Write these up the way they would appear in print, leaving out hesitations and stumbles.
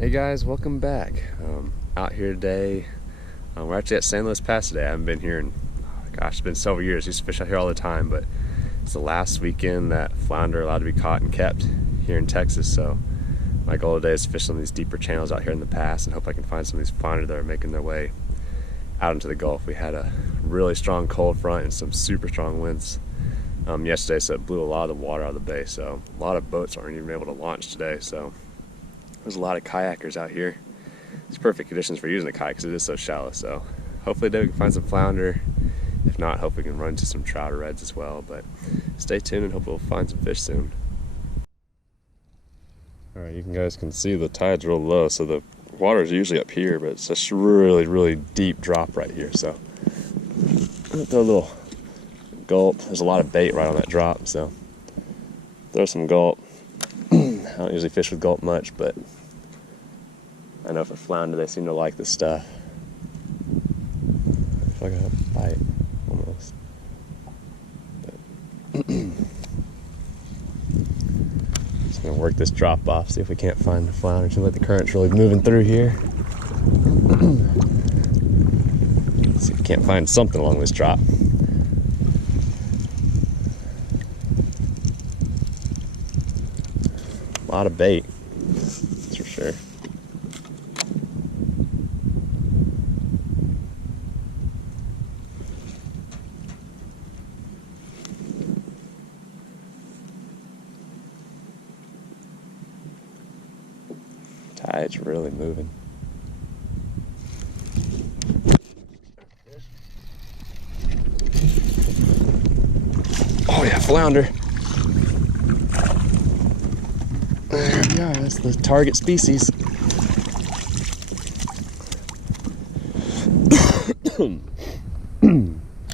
Hey guys, welcome back. Out here today. We're actually at San Luis Pass today. I haven't been here in, gosh, it's been several years. I used to fish out here all the time, but it's the last weekend that flounder are allowed to be caught and kept here in Texas. So my goal today is to fish some of these deeper channels out here in the pass and hope I can find some of these flounder that are making their way out into the Gulf. We had a really strong cold front and some super strong winds yesterday, so it blew a lot of the water out of the bay. So a lot of boats aren't even able to launch today. So there's a lot of kayakers out here. It's perfect conditions for using a kayak because it is so shallow. So hopefully today we can find some flounder. If not, hopefully we can run into some trout or reds as well. But stay tuned and hopefully we'll find some fish soon. All right, you guys can see the tide's real low, so the water is usually up here, but it's just really deep drop right here. So throw a little gulp. There's a lot of bait right on that drop, so throw some gulp. I don't usually fish with gulp much, but I know for flounder they seem to like this stuff. I feel like I have a bite almost. Just gonna work this drop off, see if we can't find the flounder. Seems like the current's really moving through here. See if we can't find something along this drop. A lot of bait, that's for sure. Tide's really moving. Oh yeah, flounder. There we are, that's the target species.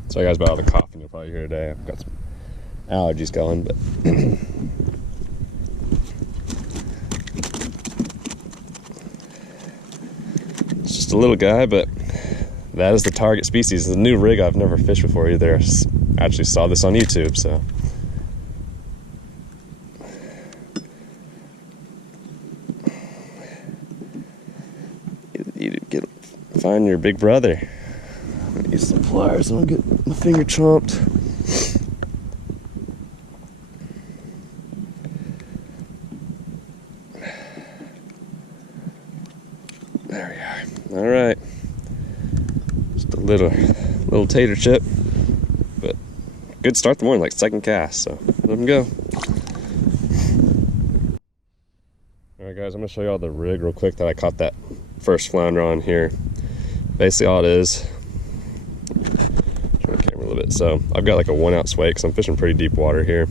Sorry guys about all the coughing you'll probably hear today. I've got some allergies going, but it's just a little guy, but that is the target species. It's a new rig I've never fished before either. I actually saw this on YouTube, so. Find your big brother. I'm gonna use some pliers. I'm gonna get my finger chomped. There we are. All right. Just a little tater chip, but good start the morning, like second cast. So let him go. All right, guys. I'm gonna show you all the rig real quick that I caught that first flounder on here. Basically all it is, turn the camera a little bit. So I've got like a 1 ounce weight because I'm fishing pretty deep water here.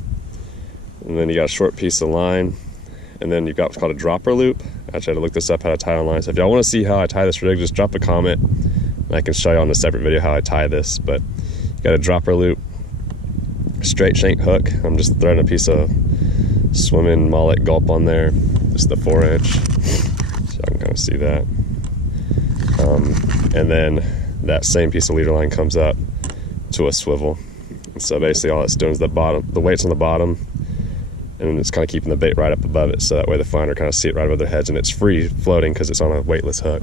And then you got a short piece of line, and then you've got what's called a dropper loop. I actually had to look this up how to tie online. So if y'all want to see how I tie this rig, just drop a comment and I can show you on a separate video how I tie this. But you got a dropper loop, straight shank hook. I'm just throwing a piece of swimming mullet gulp on there, just the 4-inch. So I can kind of see that. And then that same piece of leader line comes up to a swivel. And so basically all it's doing is the weight's on the bottom, and then it's kind of keeping the bait right up above it, so that way the flounder kind of see it right over their heads, and it's free floating because it's on a weightless hook.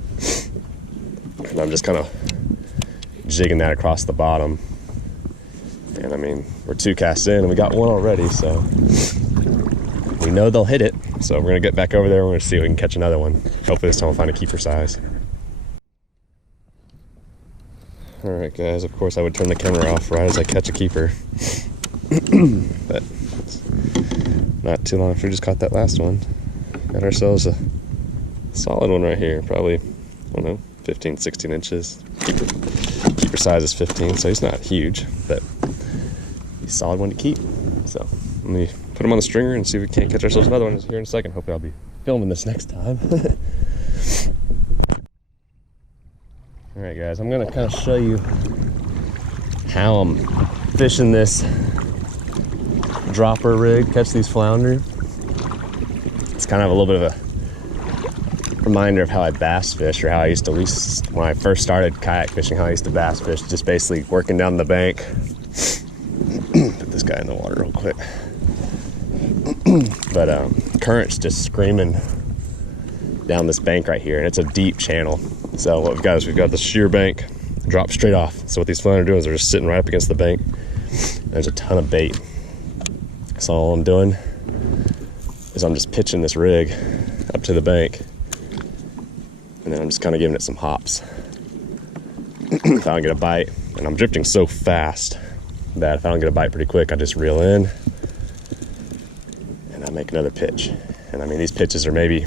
And I'm just kind of jigging that across the bottom. And I mean, we're 2 casts in and we got one already, so we know they'll hit it. So we're gonna get back over there and we're gonna see if we can catch another one. Hopefully this time we'll find a keeper size. All right, guys, of course I would turn the camera off right as I catch a keeper. But not too long after we just caught that last one. Got ourselves a solid one right here, probably, I don't know, 15, 16 inches. Keeper size is 15, so he's not huge, but he's a solid one to keep. So let me put him on the stringer and see if we can't catch ourselves another one here in a second. Hopefully I'll be filming this next time. All right, guys, I'm gonna kind of show you how I'm fishing this dropper rig, catch these flounder. It's kind of a little bit of a reminder of how I bass fish, or how I used to, at least when I first started kayak fishing, how I used to bass fish, just basically working down the bank. Put this guy in the water real quick. But current's just screaming down this bank right here, and it's a deep channel. So what we've got is we've got the sheer bank, drop straight off. So what these flounder are doing is they're just sitting right up against the bank. There's a ton of bait. So all I'm doing is I'm just pitching this rig up to the bank, and then I'm just kind of giving it some hops. If I don't get a bite, and I'm drifting so fast that if I don't get a bite pretty quick, I just reel in and I make another pitch. And I mean, these pitches are maybe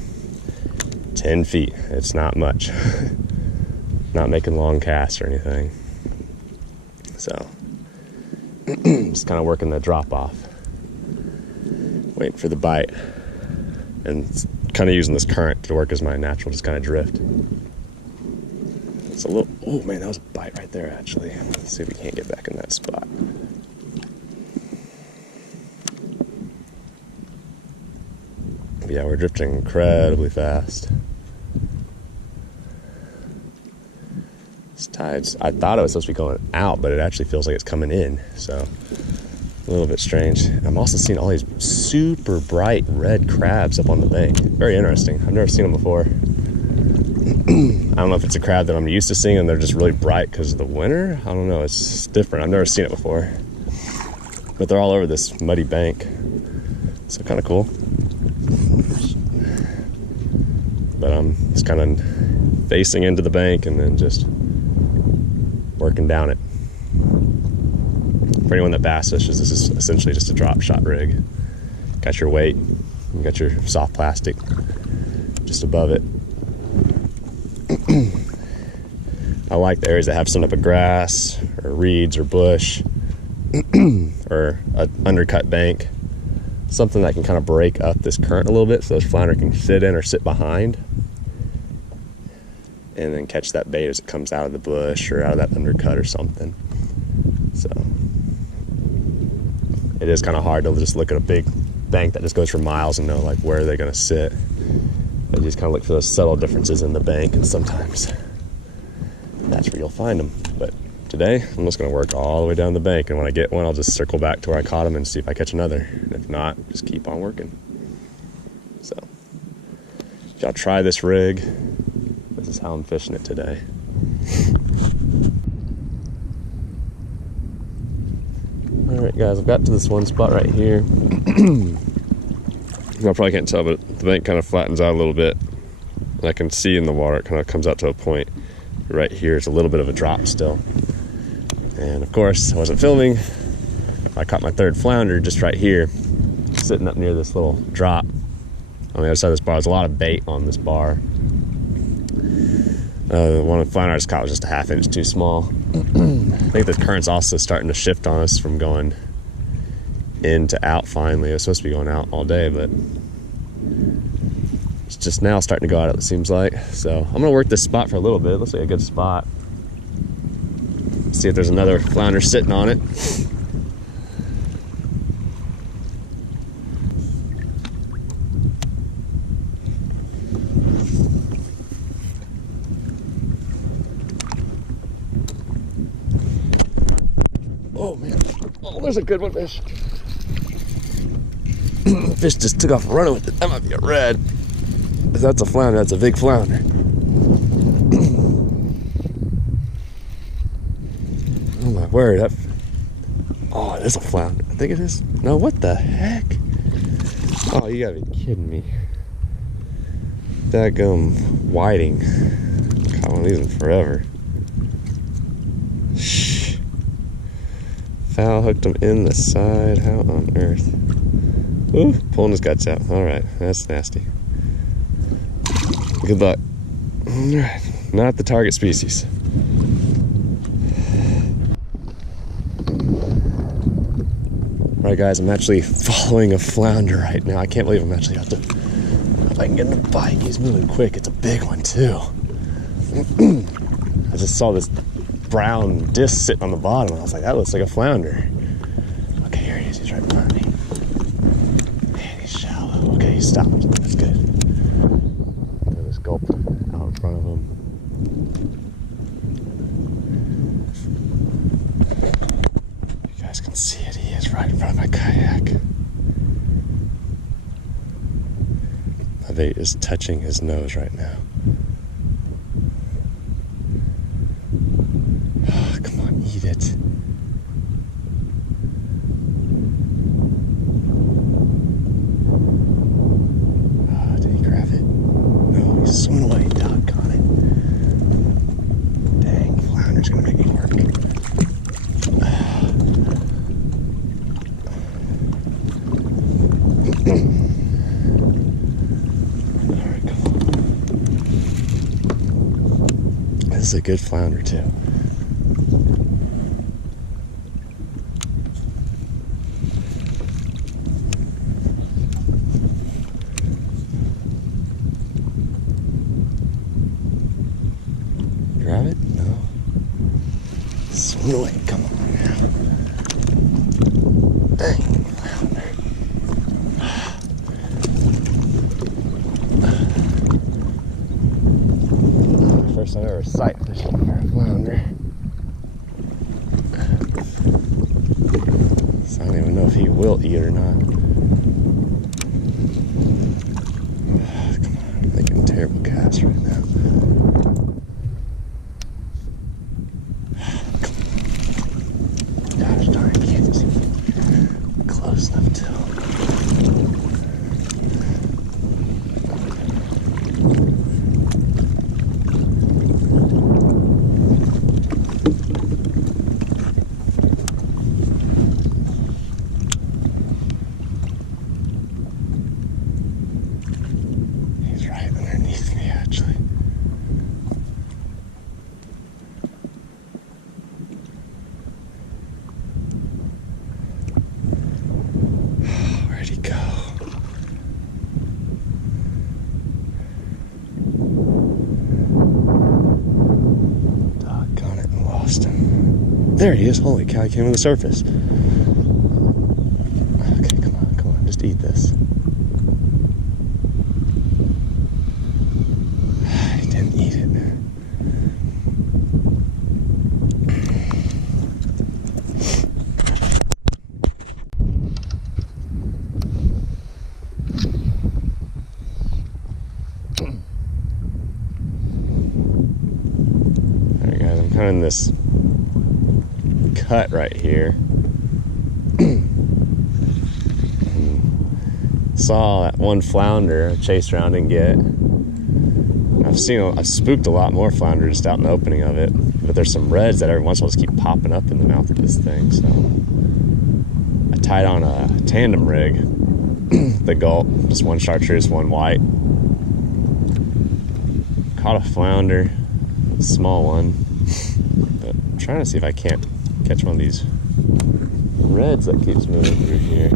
10 feet. It's not much. Not making long casts or anything. So just kind of working the drop off, waiting for the bite, and kind of using this current to work as my natural just kind of drift. It's a little, oh man, that was a bite right there actually. Let's see if we can't get back in that spot. Yeah, we're drifting incredibly fast. This tide's, I thought it was supposed to be going out, but it actually feels like it's coming in, so a little bit strange. I'm also seeing all these super bright red crabs up on the bank. Very interesting. I've never seen them before. I don't know if it's a crab that I'm used to seeing and they're just really bright because of the winter. I don't know, it's different. I've never seen it before. But they're all over this muddy bank. So kind of cool. But I'm just kind of facing into the bank and then just working down it. For anyone that bass fishes, this is essentially just a drop shot rig. Got your weight, you got your soft plastic just above it. I like the areas that have some type of grass or reeds or bush or an undercut bank, something that can kind of break up this current a little bit so those flounder can sit in or sit behind and then catch that bait as it comes out of the bush or out of that undercut or something. So it is kind of hard to just look at a big bank that just goes for miles and know like where are they going to sit. I just kind of look for those subtle differences in the bank, and sometimes that's where you'll find them. But today, I'm just going to work all the way down the bank, and when I get one, I'll just circle back to where I caught them and see if I catch another. And if not, just keep on working. So, if y'all try this rig, this is how I'm fishing it today. Alright guys, I've got to this one spot right here. I probably can't tell, but the bank kind of flattens out a little bit. And I can see in the water, it kind of comes out to a point. Right here is a little bit of a drop still. And of course, I wasn't filming. I caught my third flounder just right here, sitting up near this little drop. On the other side of this bar, there's a lot of bait on this bar. One of the flounder I just caught was just a half inch too small. I think the current's also starting to shift on us from going in to out finally. It was supposed to be going out all day, but it's just now starting to go out, it seems like. So I'm gonna work this spot for a little bit. It looks like a good spot. See if there's another flounder sitting on it. Oh man, oh there's a good one, fish. Fish just took off running with it. That might be a red. If that's a flounder, that's a big flounder. Oh my word. Oh, it is a flounder. I think it is. No, what the heck? Oh, you gotta be kidding me. Daggum whiting. Caught one of these in forever. Shh. Foul hooked him in the side. How on earth? Ooh, pulling his guts out. Alright, that's nasty. Good luck. Alright, not the target species. Alright guys, I'm actually following a flounder right now. I can't believe I'm actually out to, if I can get him to bite. He's moving quick. It's a big one too. I just saw this brown disc sitting on the bottom. I was like, that looks like a flounder. Okay, here he is. He's right behind me. Man, he's shallow. Okay, he stopped. That's good. Look at this gulp out in front of him. You guys can see it. He is right in front of my kayak. My bait is touching his nose right now. Oh, come on, eat it. Oh, did he grab it? No, he's swimming away. Doggone it. Dang, flounder's gonna make me work. Alright, come on. This is a good flounder too. Grab it? No. Swim away, come on now. Dang, flounder. First time I ever sight fishing for a flounder. So I don't even know if he will eat or not. Come on, I'm making a terrible cast right now. Gosh darn, I can't see close enough to him. He's right underneath me, actually. Where'd he go? Doggone it, and lost him. There he is. Holy cow, he came to the surface. Okay, come on, just eat this. He didn't eat it. Alright guys, I'm kind of in this cut right here. Saw that one flounder I chased around and get. I've spooked a lot more flounder just out in the opening of it, but there's some reds that every once in a while just keep popping up in the mouth of this thing. So I tied on a tandem rig, the gulp, just one chartreuse, one white. Caught a flounder, small one, but I'm trying to see if I can't catch one of these reds that keeps moving through here.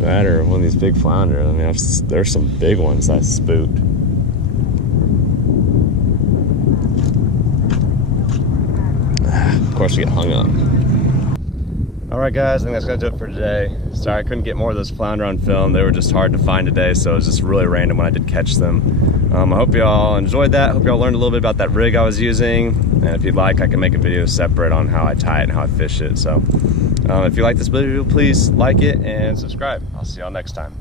That or one of these big flounder. I mean, there's some big ones I spooked. Of course, we get hung up. Alright guys, I think that's gonna do it for today. Sorry I couldn't get more of those flounder on film. They were just hard to find today, so it was just really random when I did catch them. I hope y'all enjoyed that. Hope y'all learned a little bit about that rig I was using. And if you'd like, I can make a video separate on how I tie it and how I fish it. So if you like this video, please like it and subscribe. I'll see y'all next time.